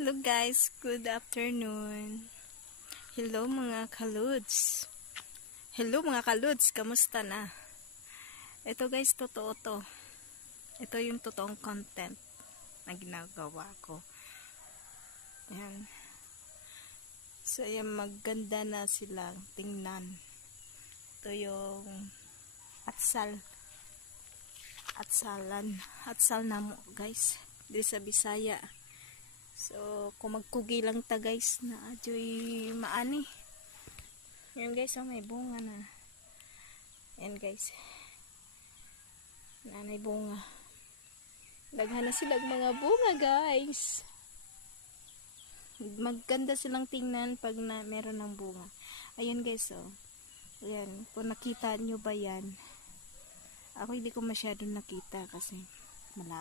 Hello guys, good afternoon. Hello mga kaludes. Hello mga kaludes, kamusta na? Ito guys, totoo to. Ito yung totoong content na ginagawa ko. Ayan. So ayan, maganda na silang tingnan. Ito yung atsal na mo guys. Di sa Bisaya. So, kung magkugi lang ta guys na adyoy maani. Yan guys, oh, may bunga na. Yan guys. Nanay bunga. Daghan na silang mga bunga guys. Maganda silang tingnan pag meron ng bunga. Ayan guys, oh. Ayan, kung nakita nyo ba yan. Ako hindi ko masyadong nakita kasi malapit.